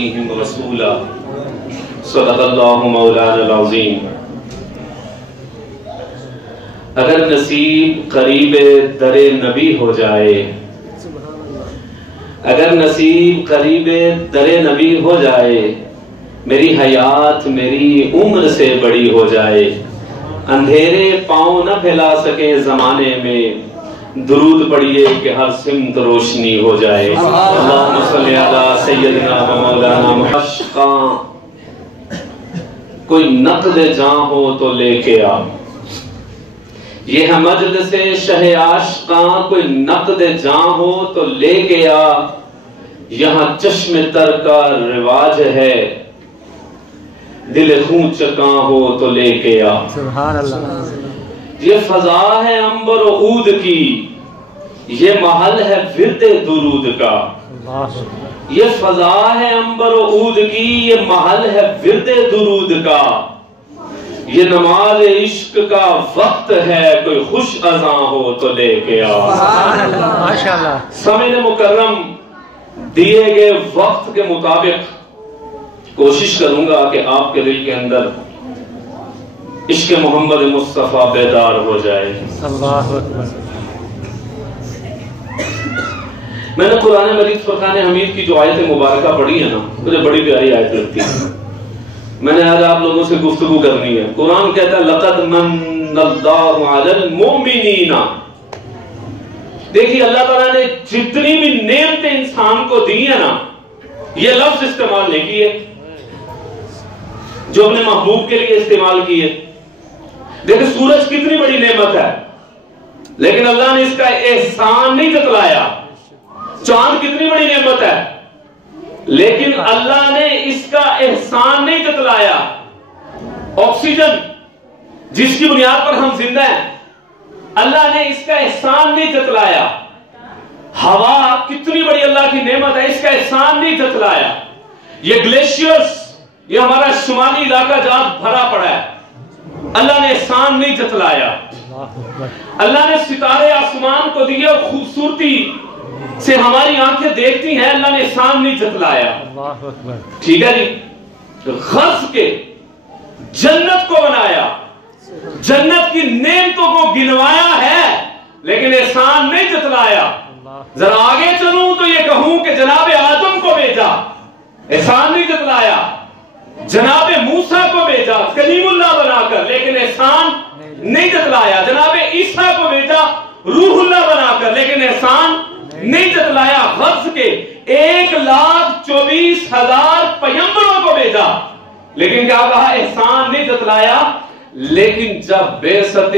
رسولا صدق اللہ مولانا العظیم۔ اگر نصیب قریب در نبی ہو جائے، اگر نصیب قریب در نبی ہو جائے، میری حیات میری عمر سے بڑی ہو جائے، اندھیرے پاؤں نہ پھیلا سکے زمانے میں، درود پڑھیے کہ ہر سمت روشنی ہو جائے۔ اللہم صلی علی سیدنا و مولانا محشقاں، کوئی نقد جاں ہو تو لے کے آ، یہ ہے مجلس شہ عاشقاں، کوئی نقد جاں ہو تو لے کے آ، یہاں چشم تر کا رواج ہے، دل خون چکاں ہو تو لے کے آ۔ سبحان اللہ۔ یہ فضا ہے عنبر و عود کی، یہ محل ہے ورد درود کا۔ یہ فضا ہے عنبر و عود کی، یہ محل ہے ورد درود کا۔ یہ نماز عشق کا وقت ہے، کوئی خوش اذاں ہو تو لے کے آ۔ ماشاءاللہ۔ سامعین مکرم، دیے گئے وقت کے مطابق کوشش کروں گا کہ آپ کے دل کے اندر عشق محمد مصطفیٰ بیدار ہو جائے۔ اللہ اکبر۔ میں نے قرآن مجید فرقان حمید کی جو آیت مبارکہ پڑھی ہے نا، مجھے بڑی پیاری آیت لگتی ہے، میں نے آج آپ لوگوں سے گفتگو کرنی ہے۔ قرآن کہتا ہے لَقَدْ مَنَّ اللَّهُ عَلَى الْمُؤْمِنِينَ۔ دیکھیے اللہ تعالیٰ نے جتنی بھی نعمتیں انسان کو دی ہیں نا، یہ لفظ استعمال نہیں کیے جو اپنے محبوب کے لیے استعمال کیے۔ دیکھیں سورج کتنی بڑی نعمت ہے، لیکن اللہ نے اس کا احسان نہیں جتلایا۔ چاند کتنی بڑی نعمت ہے، لیکن اللہ نے اس کا احسان نہیں جتلایا۔ آکسیجن جس کی بنیاد پر ہم زندہ ہیں، اللہ نے اس کا احسان نہیں جتلایا۔ ہوا کتنی بڑی اللہ کی نعمت ہے، اس کا احسان نہیں جتلایا۔ یہ گلیشیئرز، یہ ہمارا شمالی علاقہ جہاں بھرا پڑا ہے، اللہ نے احسان نہیں جتلایا۔ اللہ نے ستارے آسمان کو دیے اور خوبصورتی سے ہماری آنکھیں دیکھتی ہیں، اللہ نے احسان نہیں جتلایا۔ ٹھیک ہے جی، غرض کے جنت کو بنایا، جنت کی نعمتوں کو گنوایا ہے، لیکن احسان نہیں جتلایا۔ ذرا آگے چلوں تو یہ کہوں کہ جناب آدم کو بھیجا، احسان نہیں جتلایا۔ جناب موسیٰ کو بھیجا کلیم اللہ بنا کر، لیکن احسان نہیں جتلایا۔ جناب عیسیٰ کو بھیجا روح اللہ بنا کر، لیکن احسان نہیں جتلایا۔ غرض کے 1,24,000 پیغمبروں کو بھیجا، لیکن کیا کہا؟ احسان نہیں جتلایا۔ لیکن جب بعثت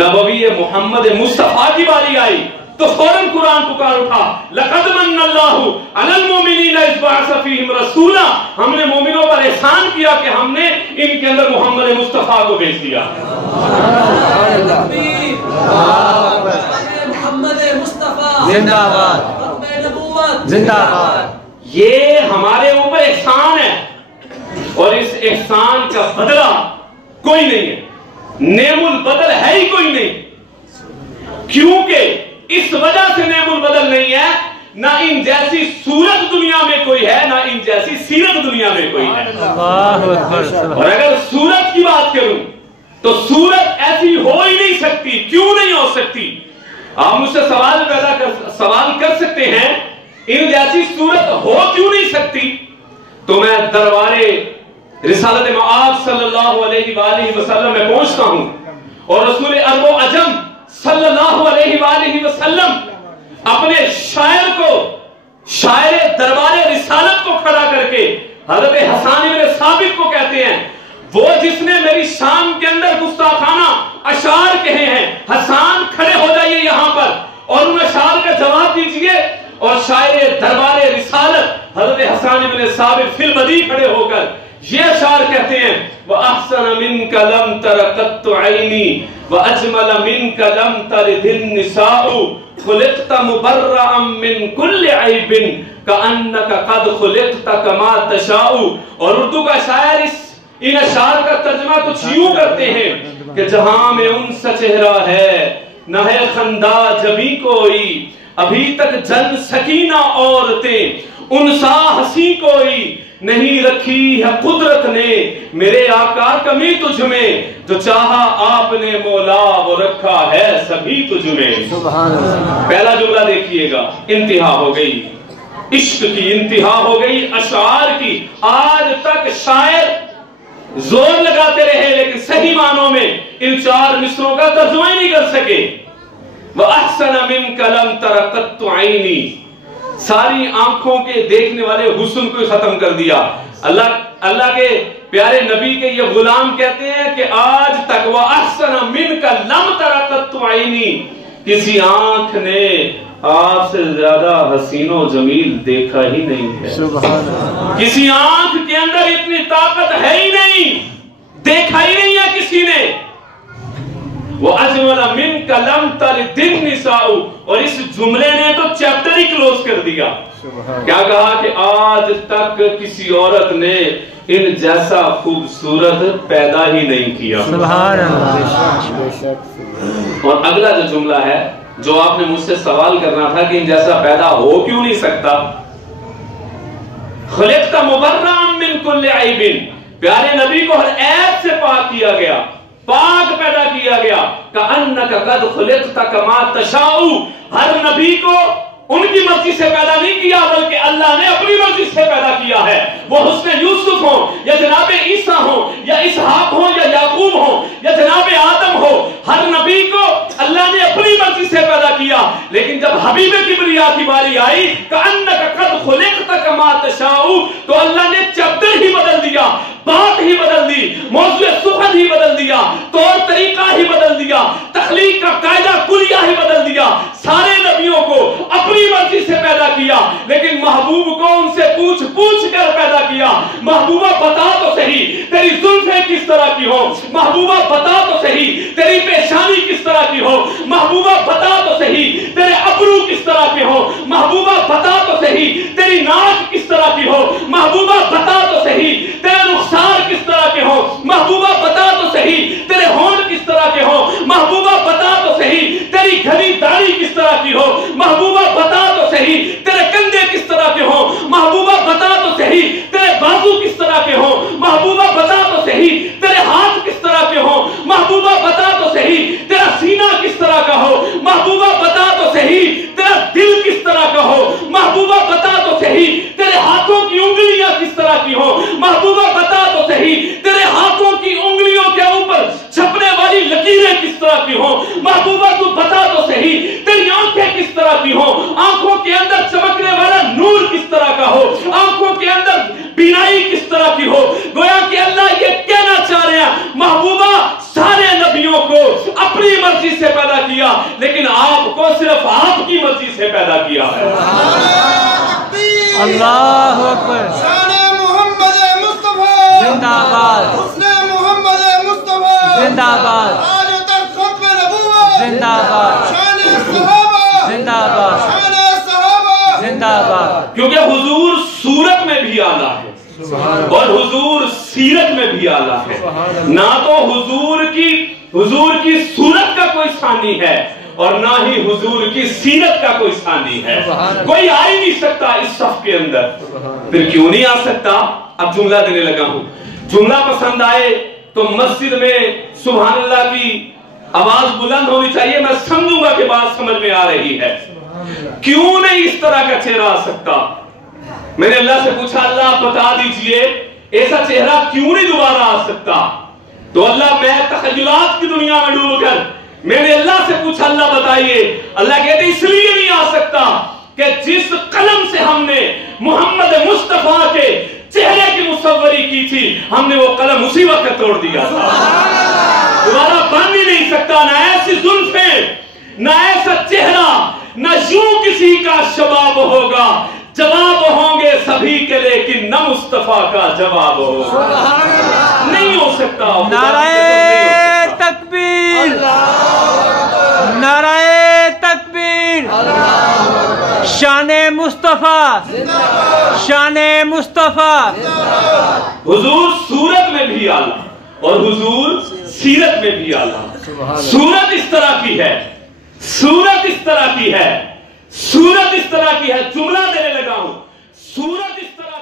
نبوی محمد مصطفیٰ کی باری آئی تو فوراً قرآن پکار اٹھا، لَقَدْ مَنَّ اللَّهُ عَلَى الْمُؤْمِنِينَ إِذْ بَعَثَ فِيهِمْ رَسُولًا۔ ہم نے مومنوں پر احسان کیا کہ ہم نے ان کے اندر محمد مصطفیٰ کو بھیج دیا۔ محمد مصطفیٰ زندہ باد، زندہ باد۔ یہ ہمارے اوپر احسان ہے، اور اس احسان کا بدلہ کوئی نہیں ہے، نعم البدل ہے ہی کوئی نہیں۔ کیونکہ اس وجہ سے نعم البدل نہیں ہے، نہ ان جیسی صورت دنیا میں کوئی ہے، نہ ان جیسی سیرت دنیا میں کوئی ہے۔ اور اگر صورت کی بات کروں تو صورت ایسی ہو ہی نہیں سکتی۔ کیوں نہیں ہو سکتی؟ آپ مجھ سے سوال کر سکتے ہیں، ان جیسی صورت ہو کیوں نہیں سکتی؟ تو میں دربارے رسالت معاذ صلی اللہ علیہ وآلہ وسلم میں پہنچتا ہوں، اور رسول عرب و عجم صلی اللہ علیہ وآلہ وسلم اپنے شاعر کو، شاعر دربار رسالت کو کھڑا کر کے حضرت حسان بن ثابت کو کہتے ہیں، وہ جس نے میری شان کے اندر گستاخانہ اشعار کہے ہیں، حسان کھڑے ہو جائیے یہاں پر اور ان اشعار کا جواب دیجئے۔ اور شاعر دربار رسالت حضرت حسان بن ثابت فی البدی کھڑے ہو کر یہ اشعار کہتے ہیں، وَأَحْسَنَ مِنْكَ لَمْ تَرَ قَطُّ عَيْنِي وَأَجْمَلَ مِنْكَ لَمْ تَلِدِ النِّسَاءُ خُلِقْتَ مُبَرَّأً مِنْ كُلِّ عَيْبٍ كَأَنَّكَ قَدْ خُلِقْتَ كَمَا تَشَاءُ۔ اور اردو کا شاعر ان اشعار کا ترجمہ کچھ یوں کرتے ہیں کہ جہاں میں ان سا چہرہ ہے، نہ ہے خندہ جبھی کوئی، ابھی تک جن سکینہ عورتیں انسا ہنسی کوئی، نہیں رکھی ہے قدرت نے میرے آقا کمی تجھ میں، جو چاہا آپ نے مولا وہ رکھا ہے سبھی تجھ میں۔ سبحان اللہ۔ پہلا جملہ دیکھیے گا، انتہا ہو گئی، عشق کی انتہا ہو گئی اشعار کی۔ آج تک شاعر زور لگاتے رہے لیکن صحیح معنوں میں ان 4 مصروں کا ترجمہ ہی نہیں کر سکے۔ وَأَحْسَنَ مِنْكَ لَمْ تَرَ قَطُّ عَيْنِي، ساری آنکھوں کے دیکھنے والے حسن کو ختم کر دیا۔ اللہ کے پیارے نبی کے یہ غلام کہتے ہیں کہ آج تک وَأَحْسَنَ مِنْكَ لَمْ تَرَ قَطُّ عَيْنِي، کسی آنکھ نے آپ سے زیادہ حسین و جمیل دیکھا ہی نہیں ہے۔ سبحان اللہ۔ کسی آنکھ کے اندر اتنی طاقت ہے ہی نہیں، دیکھا ہی نہیں ہے کسی نے۔ وَأَجْمَلَ مِنْكَ لَمْ تَلِدِ النِّسَاءُ، اور اس جملے نے تو چیپٹر ہی کلوز کر دیا۔ کیا کہا کہ آج تک کسی عورت نے ان جیسا خوبصورت پیدا ہی نہیں کیا۔ سبحان اللہ۔ اور اگلا جو جملہ ہے جو آپ نے مجھ سے سوال کرنا تھا کہ ان جیسا پیدا ہو کیوں نہیں سکتا، خلقت مبرئا من کل عیب، پیارے نبی کو ہر عیب سے پاک کیا گیا، پاک پیدا کیا گیا۔ کأنک قد خلقت کما تشاء، ہر نبی کو ان کی مرضی سے پیدا نہیں کیا بلکہ اللہ نے اپنی مرضی سے پیدا کیا ہے۔ وہ حسن یوسف ہو یا جناب عیسیٰ ہو یا اسحاق ہو یا یعقوب ہو یا جناب آدم ہو، ہر نبی کو اللہ نے اپنی مرضی سے پیدا کیا، لیکن جب حبیب کبریا کی باری آئی کأنک قد خلقت کما تشاء، تو اللہ نے چیپٹر ہی بدل دیا، بات ہی بدل دی، موضوع سخن ہی بدل دیا، طور طریقہ ہی بدل دیا، تخلیق کا قاعدہ کلیہ ہی بدل دیا۔ سارے نبیوں کو اپنی مرضی سے پیدا کیا لیکن محبوب کو ان سے پوچھ پوچھ کر پیدا کیا۔ محبوبہ بتا تو صحیح تیری زلفیں کس طرح کی ہو، محبوبہ بتا تو صحیح تیری پیشانی کس طرح کی ہو، محبوبہ بتا تو صحیح تیرے ابرو کس طرح کے ہو، محبوبہ بتا تو صحیح تیری ناک کس طرح کی ہو، محبوبہ بتا تو صحیح تیرے رخسار کس طرح کے ہو، محبوبہ بتا تو صحیح تیرے ہونٹ کس طرح کے ہو، محبوبہ بتا تو صحیح تیری گھنی داڑھی کس طرح کی ہو، محبوبہ بتا تو صحیح تیرے کندھے کس طرح کے ہو، محبوبہ بتا تو صحیح تیرے بازو کس طرح کے ہو، محبوبہ بتا تو صحیح تیرے ہاتھ کس طرح کے ہو، محبوبہ بتا تو صحیح تیرا سینہ کس طرح کا ہو، محبوبہ بتا تو صحیح تیرا دل کس طرح کا ہو، محبوبہ بتا تو صحیح تیرے ہاتھوں کی انگلیاں کس طرح کی ہو، محبوبہ بتا تو صحیح تیرے ہاتھوں کی انگلیوں کے اوپر چھپنے والی لکیریں کس طرح کی ہو، محبوبہ تو بتا تو صحیح تیری آنکھیں کس طرح کی ہو، آنکھوں کے اندر چمکنے والا نور کس طرح کا ہو، آنکھوں کے اندر بینائی کس طرح کی ہو۔ گویا کہ اللہ یہ کہنا چاہ رہے ہیں محبوبہ سارے نبیوں کو اپنی مرضی سے پیدا کیا لیکن آپ کو صرف آپ کی مرضی سے پیدا کیا ہے۔ اللہ اکبر۔ شان محمد مصطفیٰ زندہ باد، حسن محمد مصطفیٰ زندہ باد، آج تک ختم نبوت زندہ باد، شان صحابہ زندہ باد، شان صحابہ زندہ باد۔ کیونکہ حضور صورت میں بھی اعلیٰ ہے اور حضور سیرت میں بھی اعلیٰ ہے۔ نہ تو حضور کی صورت کا کوئی ثانی ہے اور نہ ہی حضور کی سیرت کا کوئی ثانی ہے۔ کوئی آ ہی نہیں سکتا اس صف کے اندر۔ پھر کیوں نہیں آ سکتا؟ اب جملہ دینے لگا ہوں، جملہ پسند آئے تو مسجد میں سبحان اللہ کی آواز بلند ہونی چاہیے، میں سمجھوں گا کہ بات سمجھ میں آ رہی ہے۔ کیوں نہیں اس طرح کا چہرہ آ سکتا؟ میں نے اللہ سے پوچھا اللہ آپ بتا دیجئے ایسا چہرہ کیوں نہیں دوبارہ آ سکتا؟ تو اللہ میں تخیلات کی دنیا میں ڈوب کر میں نے اللہ سے پوچھا اللہ بتائیے، اللہ کہتے اس لیے نہیں آ سکتا کہ جس قلم سے ہم نے محمد مصطفیٰ کے چہرے کی مصوری کی تھی ہم نے وہ قلم اسی وقت توڑ دیا تھا، دوبارہ بن ہی نہیں سکتا۔ نہ ایسی زلفیں نہ ایسا چہرہ نہ یوں کسی کا شباب ہوگا، جواب ہوں گے سبھی کے لیکن نہ مصطفیٰ کا جواب ہوگا۔ نہیں ہو سکتا۔ نعرہ تکبیر، نعرہ تکبیر، شان مصطفیٰ، شان مصطفیٰ۔ حضور صورت میں بھی اعلیٰ اور حضور سیرت میں بھی اعلیٰ۔ صورت اس طرح کی ہے، صورت اس طرح کی ہے، صورت اس طرح کی ہے، جملہ دینے لگا ہوں، صورت اس طرح